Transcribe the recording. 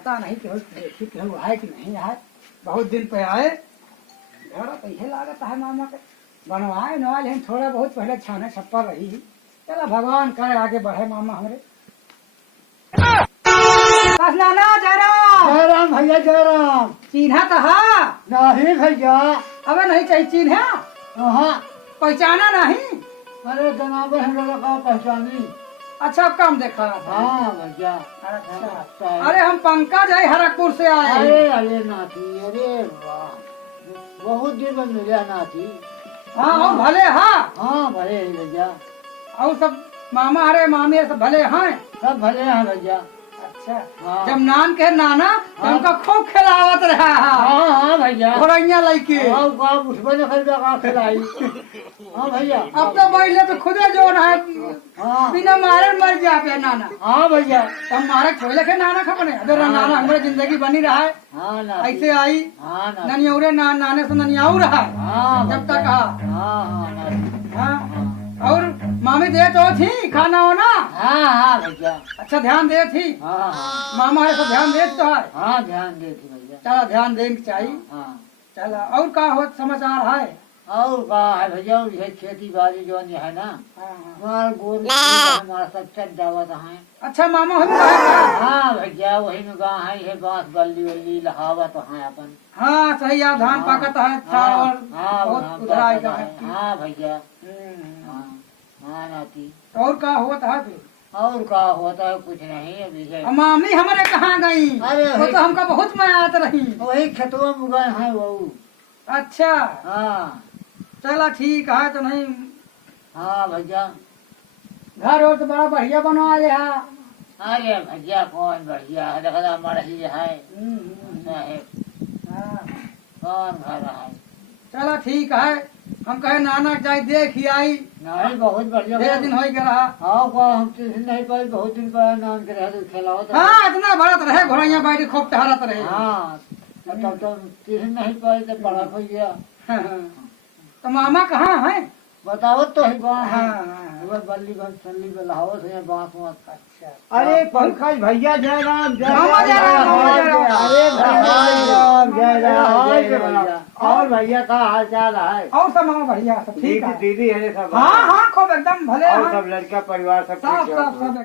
पता नहीं केहू आए कि नहीं आए। बहुत दिन पे आए, घर पैसे लागत है मामा के बनवाए नवाए, लेकिन थोड़ा बहुत पहले छाने छप्पर रही। चला भगवान करे आगे बढ़े मामा हमरे। नाना जयराम। जयराम भैया जयराम। चिन्हा तो हा नहीं भैया। अबे नहीं चाहिए चिन्हा, हाँ। पहचाना नहीं। अरे जनाबे हम लोग का पहचानी। अच्छा अब कम देखा था। हाँ भैया। अच्छा अरे हम पंकज है हरकपुर से आए। अरे अरे नाती, अरे वाह, बहुत दिन में मिला नाती। हाँ और भले हाँ। हाँ भले है भैया। और सब मामा अरे मामी सब भले हैं। सब भले हैं भैया। अच्छा हाँ। जब नान के नाना तो हमका खूब खिलावत रहा। हाँ हाँ भैया। घोड़ैया लैके उठबे न कर का खिलाई। हाँ भैया। अब तो बैठे तो खुदे जोन है, हाँ। बिना मारे मर जाते नाना। हाँ भैया। तो हम मारे छोले के नाना खपने अगर नाना हमारे जिंदगी बनी रहा है। हाँ नाती। ऐसे आई हाँ नाती। ननियौरे नाने से ननियाऊ रहा हाँ जब तक। हाँ हाँ नाती। हाँ और मामी दे तो थी खाना वाना। हाँ हाँ भैया। अच्छा ध्यान दे थी। हाँ मामा है तो ध्यान दे तो है। हाँ ध्यान देती भैया। चला ध्यान देने की चाहिए। हाँ। चला और का हो समाचार है। और कहा है भैया, ये खेती बाड़ी जो है ना, हाँ। हमारा गोल हमारा सब चल जावत है। अच्छा मामा हम हाँ हाँ भैया, वही में गाँव है, ये बांस बल्ली वल्ली लहावत है अपन। हाँ सही है, धान हाँ। पाकत है हाँ और हाँ बहुत उधर आएगा है। हाँ भैया। हम्म। हाँ हाँ नाती। और का होता है फिर। और का होता है कुछ नहीं अभी है। और मामी हमारे कहाँ गई। अरे वो तो हमका बहुत मायात रही। वही खेतों में गए हैं वो। अच्छा हाँ चला ठीक है तो नहीं। हाँ भैया। घर और तो बड़ा बढ़िया बनवा लिया। अरे भैया कौन बढ़िया है, देखा मरही है हाँ। कौन घर है। चला ठीक है, हम कहे नाना जाए देख ही आई। नहीं बहुत बढ़िया। ढेर दिन हो ही रहा। हाँ को हम ट्यूशन नहीं पाए, बहुत दिन पर नाम के रहे तो खेलाओ तो। हाँ इतना बढ़त रहे घोड़ैया बैठी खूब टहरत रहे। हाँ तब तो ट्यूशन नहीं पाए तो बड़ा हो गया। तो मामा कहाँ है। बताओ तो ही बात है। हाँ। बल्ली बल सल्ली बलाओ से बात हुआ। अच्छा अरे पंकज भैया जयराम मामा जयराम, मामा जयराम। अरे जयराम जयराम। और भैया का हाल चाल है। और सब मामा बढ़िया सब ठीक है। दीदी है सब। हाँ हाँ खूब एकदम भले और हैं। सब लड़का परिवार सब सब ठीक सब है। सब